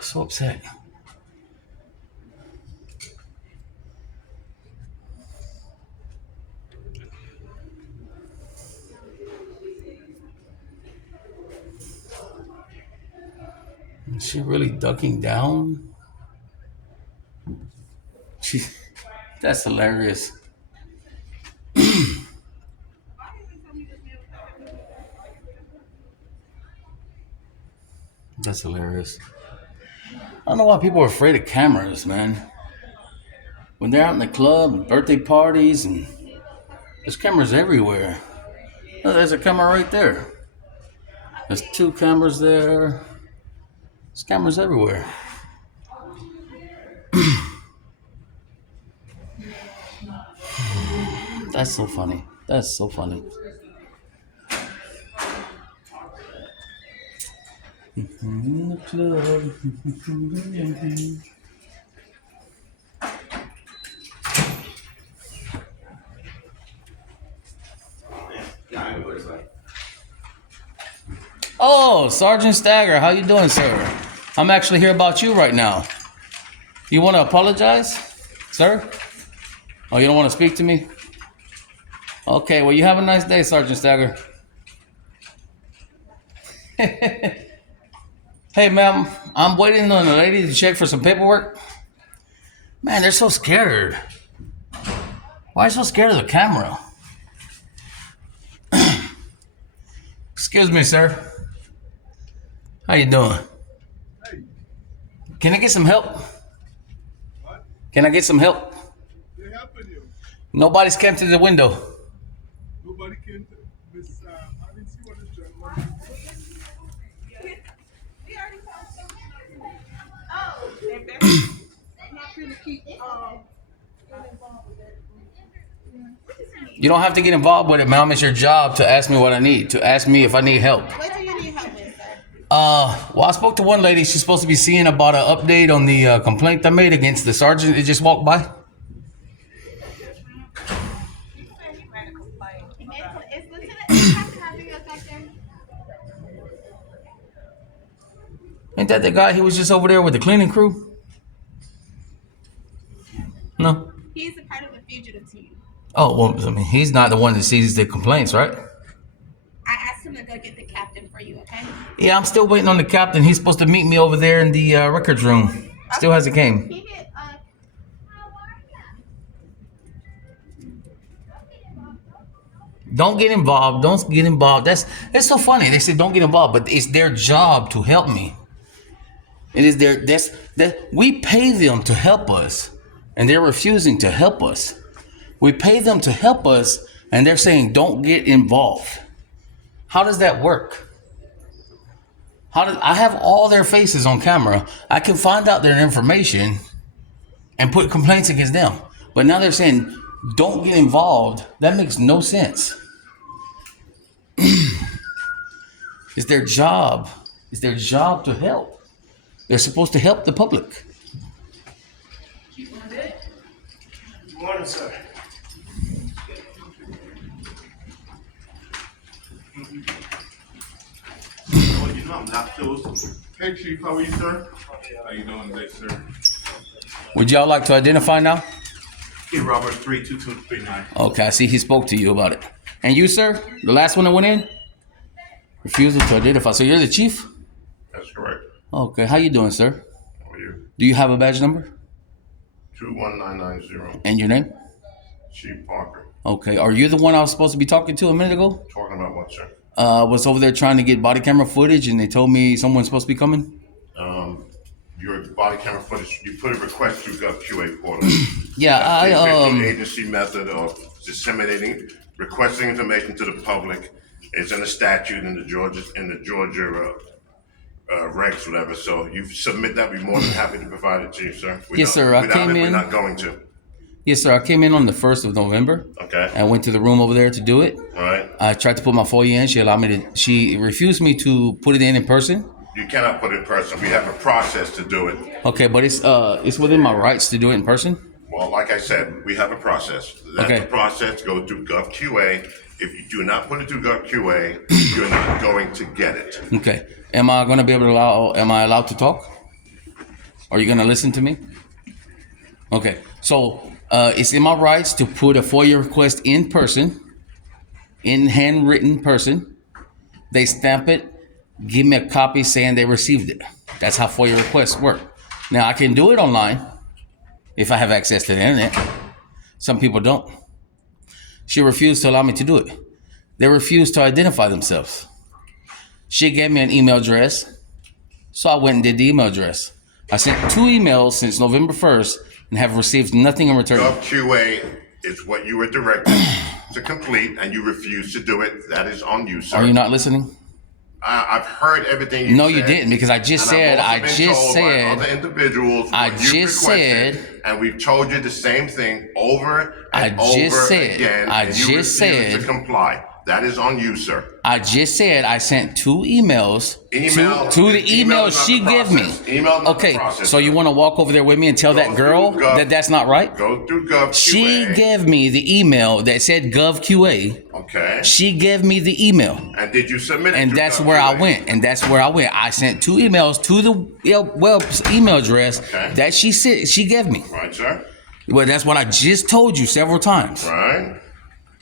So upset. Is she really ducking down? She, that's hilarious. That's hilarious. I don't know why people are afraid of cameras, man. When they're out in the club and birthday parties, and there's cameras everywhere. Oh, there's a camera right there. There's two cameras there. There's cameras everywhere. That's so funny. That's so funny. In the club. Oh, Sergeant Stagger, how you doing, sir? I'm actually here about you right now. You want to apologize, sir? Oh, you don't want to speak to me? Okay, well, you have a nice day, Sergeant Stagger. Hey, ma'am, I'm waiting on the lady to check for some paperwork. Man, they're so scared. Why are you so scared of the camera? Excuse me, sir. How you doing? Hey, Can I get some help? what? Can I get some help? They helping you. Nobody's came to the window. Nobody came to Miss. I didn't see what this gentleman. You don't have to get involved with it, ma'am. It's your job to ask me what I need, to ask me if I need help. What do you need help with, sir? Well, I spoke to one lady. She's supposed to be seeing about an update on the complaint I made against the sergeant that just walked by. Is Lieutenant have to have you affected? Ain't that the guy? He was just over there with the cleaning crew? No. He's a part of the fugitive team. Oh, well, I mean, he's not the one that sees the complaints, right? I asked him to go get the captain for you, okay? Yeah, I'm still waiting on the captain. He's supposed to meet me over there in the records room. Still hasn't came. He get, Don't get involved. Don't get involved. It's so funny. They say don't get involved, but it's their job to help me. It is that we pay them to help us, and they're refusing to help us. We pay them to help us, and they're saying don't get involved. How does that work? I have all their faces on camera? I can find out their information and put complaints against them. But now they're saying don't get involved. That makes no sense. It's their job. It's their job to help. They're supposed to help the public. Good morning, sir. Well, you know I'm not close. Hey, Chief, how are you, sir? How you doing today, sir? Would y'all like to identify now? Hey, Robert 32239. Okay, I see he spoke to you about it. And you, sir? The last one that went in? Refusal to identify. So you're the chief? That's correct. Okay, how you doing, sir? How are you? Do you have a badge number? 21990. And your name? Chief Parker. Okay, are you the one I was supposed to be talking to a minute ago? Talking about what, sir? Was over there trying to get body camera footage and they told me someone's supposed to be coming? Your body camera footage, you put a request through GovQA portal. Yeah, That's the agency method of disseminating, requesting information to the public. It's in the statute in the Georgia regs, whatever. So you submit that. We're more than happy to provide it to you, sir. Yes, sir. I came We're in. not going to. Yes, sir. I came in on the 1st of November. Okay. I went to the room over there to do it. All right. I tried to put my FOIA in. She refused me to put it in person. You cannot put it in person. We have a process to do it. Okay, but it's within my rights to do it in person. Well, like I said, we have a process. That's Okay. the process. Go through GovQA. If you do not put it through GovQA, you're not going to get it. Okay. Am I going to be able to am I allowed to talk? Are you going to listen to me? Okay. So it's in my rights to put a FOIA request in person, in handwritten person. They stamp it, give me a copy saying they received it. That's how FOIA requests work. Now, I can do it online if I have access to the internet. Some people don't. She refused to allow me to do it. They refused to identify themselves. She gave me an email address, so I went and did the email address. I sent 2 emails since November 1st and have received nothing in return. GovQA is what you were directed to complete, and you refused to do it. That is on you, sir. Are you not listening? I've heard everything you said. No, you didn't, because I just said, Other individuals what you've requested, and we've told you the same thing over and over again, and you refuse to comply. That is on you, sir. I just said I sent 2 emails to the email she gave me. Okay, so you want to walk over there with me and tell that girl that that's not right? Go through GovQA. She gave me the email that said GovQA. Okay. She gave me the email. And did you submit it? And that's where I went. I sent 2 emails to the email address that she said she gave me. Right, sir. Well, that's what I just told you several times. Right.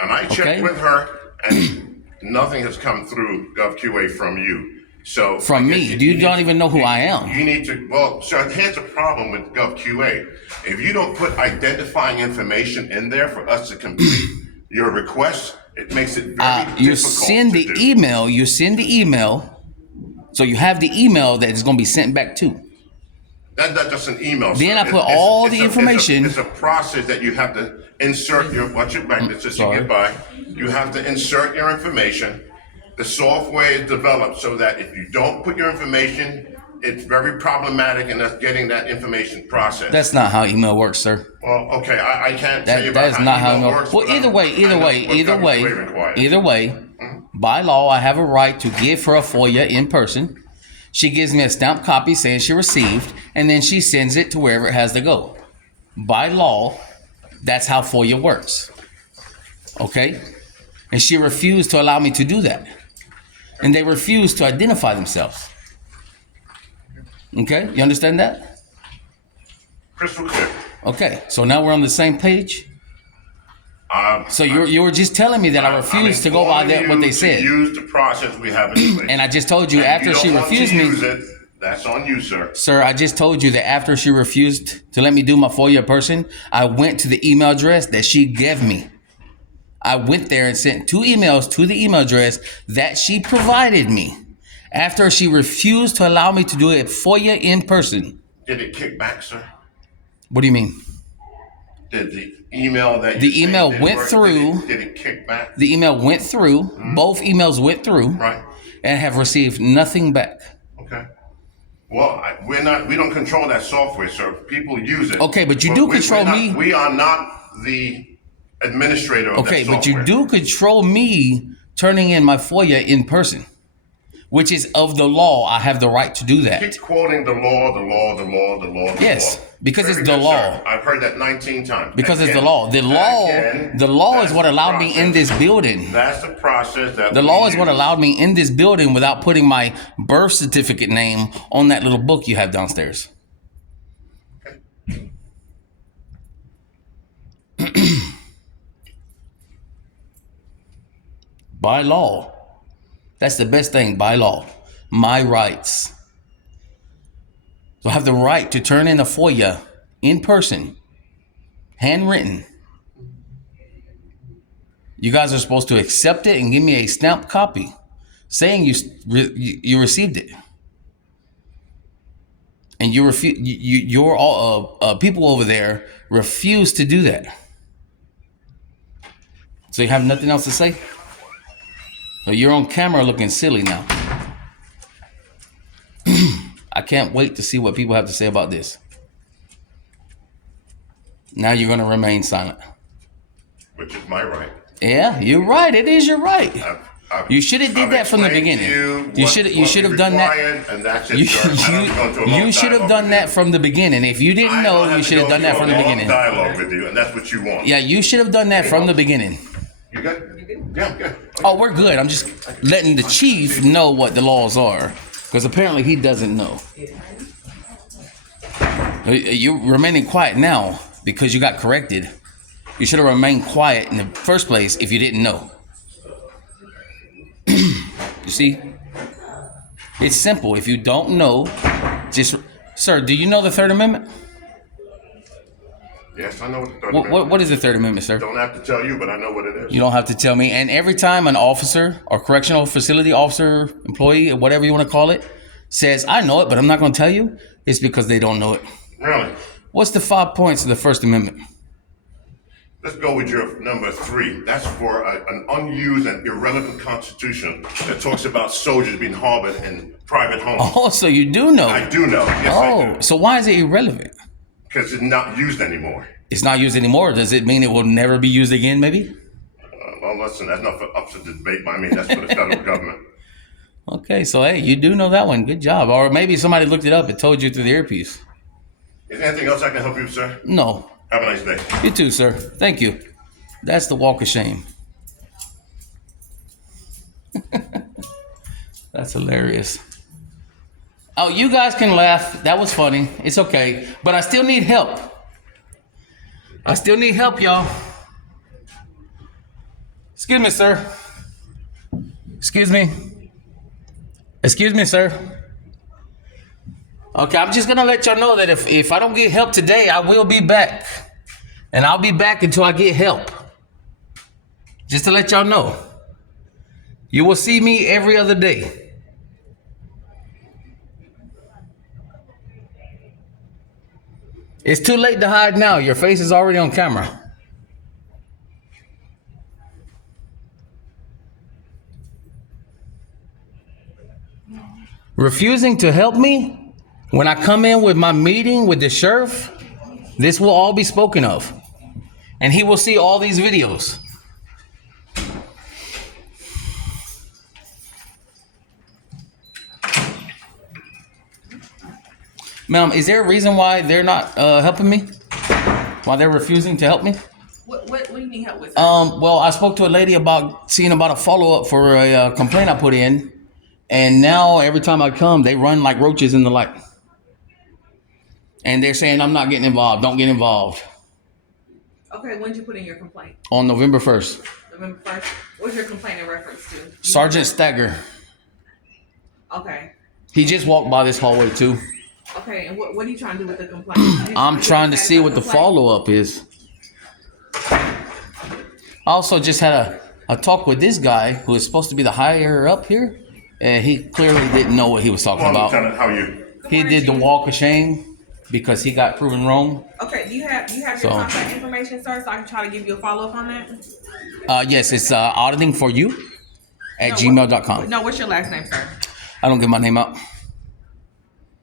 And I checked with her, and nothing has come through GovQA from you. So from me, you don't even know who I am. You need to. Well, sir, here's the problem with GovQA. If you don't put identifying information in there for us to complete your request, it makes it very difficult. You send the email. So you have the email that is going to be sent back to. That's just an email. Then I put all the information. It's a process that you have to insert your You have to insert your information. The software is developed so that if you don't put your information, it's very problematic in us getting that information processed. That's not how email works, sir. Well, okay, I can't tell you about how email works. Well, either way, by law, I have a right to give her a FOIA in person. She gives me a stamped copy saying she received, and then she sends it to wherever it has to go. By law, that's how FOIA works. Okay? And she refused to allow me to do that. And they refused to identify themselves. Okay? You understand that? Crystal clear. Okay. So now we're on the same page? So you were just telling me that I refused to go by what they said. Use the process we have in place. And I just told you after she refused me. That's on you, sir. Sir, I just told you that after she refused to let me do my FOIA in person, I went to the email address that she gave me. I went there and sent 2 emails to the email address that she provided me. After she refused to allow me to do it FOIA in person. Did it kick back, sir? What do you mean? Did the email that the email went through? Did it kick back? The email went through. Mm-hmm. Both emails went through. Right. And have received nothing back. Okay. Well, we don't control that software, sir. People use it. Okay, but you do control me. We are not the administrator of that software. Okay, but you do control me turning in my FOIA in person, which is of the law. I have the right to do that. Keep quoting the law. Yes, because it's the law. Sir. I've heard that 19 times. Because it's the law. The law is what allowed me in this building. That's the process that the law is what allowed me in this building without putting my birth certificate name on that little book you have downstairs. By law. That's the best thing, by law. My rights. So I have the right to turn in a FOIA in person, handwritten. You guys are supposed to accept it and give me a stamped copy saying you received it. And your people over there refuse to do that. So you have nothing else to say? So you're on camera looking silly now. I can't wait to see what people have to say about this. Now you're going to remain silent. Which is my right. Yeah, you're right. It is your right. You should have did that from the beginning. You should have done that. And that's it, you should have done that from the beginning. If you didn't know, you should have done that from the beginning. Dialogue with you, and that's what you want. Yeah, you should have done that from the beginning. You good? Yeah, yeah. Oh, we're good. I'm just letting the chief know what the laws are, because apparently he doesn't know. You're remaining quiet now because you got corrected. You should have remained quiet in the first place if you didn't know. You see? It's simple. If you don't know, just... Sir, do you know the Third Amendment? Yes, I know what the Third Amendment is. What is the Third Amendment, sir? Don't have to tell you, but I know what it is. You don't have to tell me. And every time an officer or correctional facility officer, employee, or whatever you want to call it, says, I know it, but I'm not going to tell you, it's because they don't know it. Really? What's the 5 points of the First Amendment? Let's go with your number 3. That's for an unused and irrelevant constitution that talks about soldiers being harbored in private homes. Oh, so you do know. I do know. Yes, I do. So why is it irrelevant? Because it's not used anymore. It's not used anymore. Does it mean it will never be used again, maybe? Well, listen, that's not up to debate. I mean, that's for the federal government. Okay, so hey, you do know that one. Good job. Or maybe somebody looked it up and told you through the earpiece. Is there anything else I can help you with, sir? No. Have a nice day. You too, sir. Thank you. That's the walk of shame. That's hilarious. Oh, you guys can laugh. That was funny. It's okay. But I still need help. I still need help, y'all. Excuse me, sir. Excuse me. Excuse me, sir. Okay, I'm just gonna let y'all know that if I don't get help today, I will be back. And I'll be back until I get help. Just to let y'all know. You will see me every other day. It's too late to hide now. Your face is already on camera. Refusing to help me when I come in with my meeting with the sheriff, this will all be spoken of. And he will see all these videos. Ma'am, is there a reason why they're not helping me? Why they're refusing to help me? What do you need help with? Well, I spoke to a lady about seeing about a follow-up for a complaint I put in. And now every time I come, they run like roaches in the light. And they're saying, I'm not getting involved. Don't get involved. Okay, when did you put in your complaint? On November 1st. November 1st? What's your complaint in reference to? Sergeant Stagger. Okay. He just walked by this hallway too. Okay, and what are you trying to do with the complaint? I'm trying to see what the follow-up is. I also just had a talk with this guy who is supposed to be the higher up here. And he clearly didn't know what he was talking Well, about. Lieutenant, how are you? He did the walk of shame because he got proven wrong. Okay, do you have your contact information, sir, so I can try to give you a follow-up on that? Yes, it's auditingforyou@gmail.com. No, what's your last name, sir? I don't give my name out.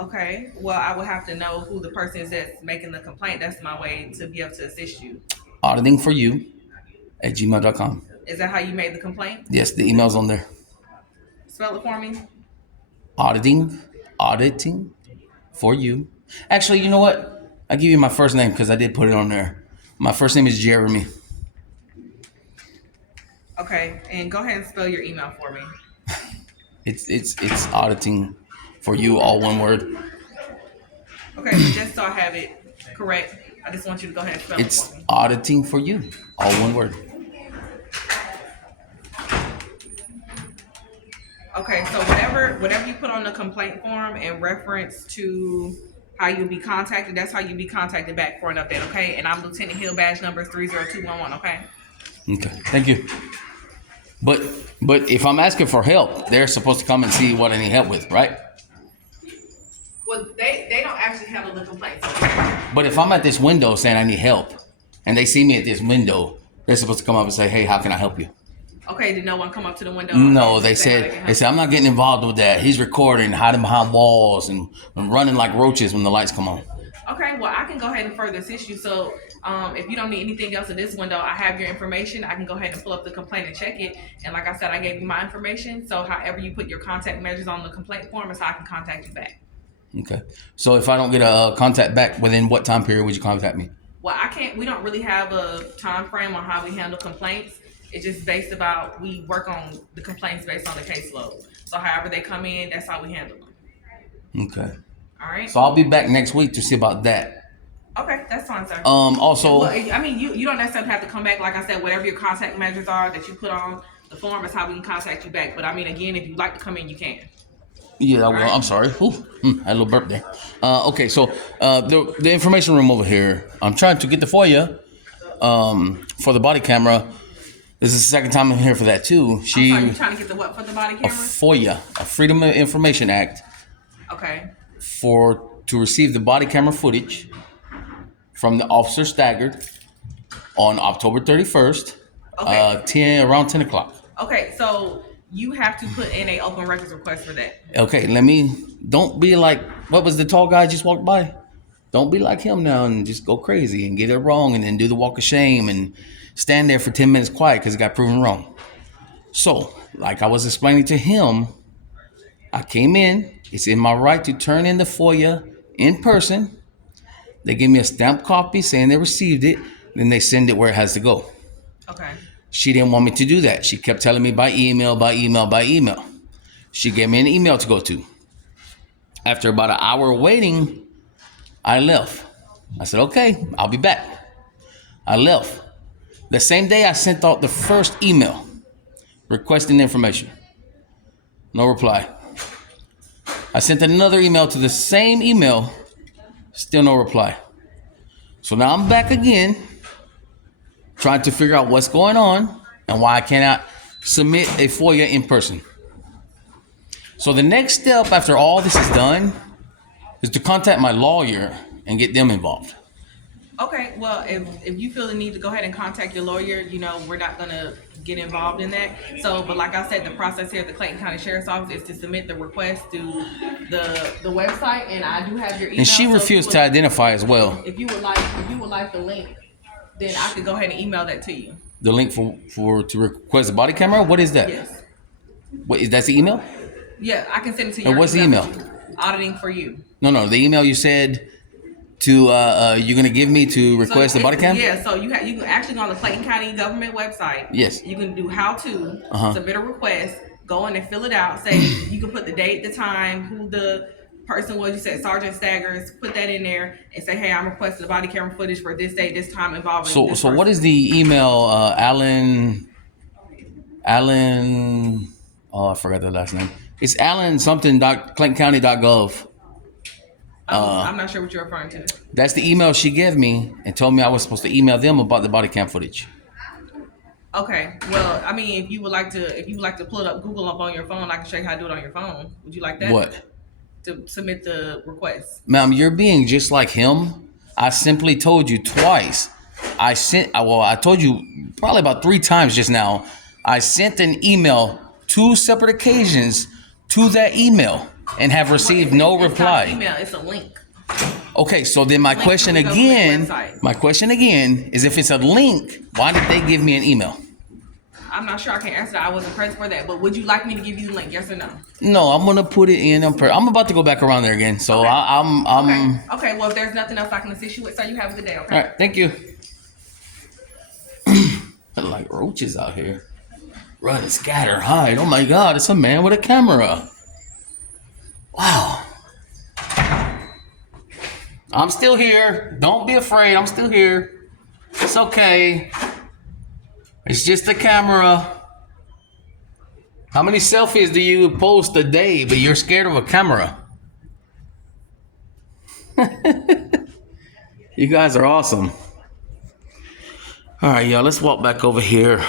Okay, well, I would have to know who the person is that's making the complaint. That's my way to be able to assist you. Auditingforyou@gmail.com. Is that how you made the complaint? Yes, the email's on there. Spell it for me. Auditing for you. Actually, you know what? I'll give you my first name because I did put it on there. My first name is Jeremy. Okay, and go ahead and spell your email for me. It's auditing for you, all one word. Okay, so just so I have it correct, I just want you to go ahead and spell it It's for me. auditing for you, all one word. Okay, so whatever you put on the complaint form in reference to how you'll be contacted, that's how you'll be contacted back for an update, okay? And I'm Lieutenant Hill, badge number 30211, okay? Okay, thank you. But if I'm asking for help, they're supposed to come and see what I need help with, right? Well, they don't actually handle the complaints. But if I'm at this window saying I need help, and they see me at this window, they're supposed to come up and say, "Hey, how can I help you?" Okay, did no one come up to the window? No, they said I'm not getting involved with that. He's recording, hiding behind walls, and running like roaches when the lights come on. Okay, well, I can go ahead and further assist you. So if you don't need anything else at this window, I have your information. I can go ahead and pull up the complaint and check it. And like I said, I gave you my information. So however you put your contact measures on the complaint form is how I can contact you back. Okay. So if I don't get a contact back, within what time period would you contact me? Well, we don't really have a time frame on how we handle complaints. It's just based about, we work on the complaints based on the caseload. So however they come in, that's how we handle them. Okay. All right. So I'll be back next week to see about that. Okay, that's fine, sir. Also, well, I mean, you don't necessarily have to come back. Like I said, whatever your contact measures are that you put on the form is how we can contact you back. But I mean, again, if you'd like to come in, you can. yeah, well, right. I'm sorry. Ooh, had a little burp there. Okay, so the information room over here, I'm trying to get the FOIA for the body camera. This is the second time I'm here for that too. I'm sorry, you trying to get the what for the body camera? FOIA, a Freedom of Information Act, Okay. to receive the body camera footage from the officer staggered on October 31st, Okay. around 10 o'clock. Okay, so you have to put in a open records request for that. Okay, don't be like, what was the tall guy just walked by? Don't be like him now and just go crazy and get it wrong and then do the walk of shame and stand there for 10 minutes quiet because it got proven wrong. So, like I was explaining to him, I came in. It's in my right to turn in the FOIA in person. They give me a stamped copy saying they received it. Then they send it where it has to go. Okay. She didn't want me to do that. She kept telling me by email. She gave me an email to go to. After about an hour waiting, I left. I said, okay, I'll be back. I left. The same day I sent out the first email requesting information. No reply. I sent another email to the same email. Still no reply. So now I'm back again, trying to figure out what's going on and why I cannot submit a FOIA in person. So the next step after all this is done is to contact my lawyer and get them involved. Okay, well, if you feel the need to go ahead and contact your lawyer, we're not going to get involved in that. So, but like I said, the process here at the Clayton County Sheriff's Office is to submit the request through the website, and I do have your email. And she refused to identify as well. If you would like the link, then I could go ahead and email that to you. The link to request a body camera? What is that? Yes. What is that's the email? Yeah, I can send it to you. And what's the email? Auditing for you. No, the email you said to you're gonna give me to request the body cam? Yeah, so you can actually go on the Clayton County government website. Yes. You can do how to submit a request, go in and fill it out. Say you can put the date, the time, who the person was. You said Sergeant Staggers. Put that in there and say, hey, I'm requesting the body camera footage for this date, this time involving. So this person. What is the email? Alan. Oh, I forgot the last name. It's Alan something ClaytonCounty.gov. I'm not sure what you're referring to. That's the email she gave me and told me I was supposed to email them about the body cam footage. Okay. Well, I mean, if you would like to pull it up, Google up on your phone, I can show you how to do it on your phone. Would you like that? What? To submit the request. Ma'am, you're being just like him. I simply told you twice. I told you probably about 3 times just now. I sent an email 2 separate occasions to that email and have received no reply. It's not an email, it's a link. Okay, so then my question again is, if it's a link, why did they give me an email? I'm not sure. I can't answer that. I wasn't pressed for that. But would you like me to give you the link? Yes or no? No, I'm gonna put it in. I'm about to go back around there again. So okay. I'm. Okay. Well, if there's nothing else I can assist you with, sir, you have a good day. Okay. All right. Thank you. Like roaches out here. Run and scatter, hide. Oh my God! It's a man with a camera. Wow. I'm still here. Don't be afraid. I'm still here. It's okay. It's just a camera. How many selfies do you post a day, but you're scared of a camera? You guys are awesome. All right, y'all, let's walk back over here.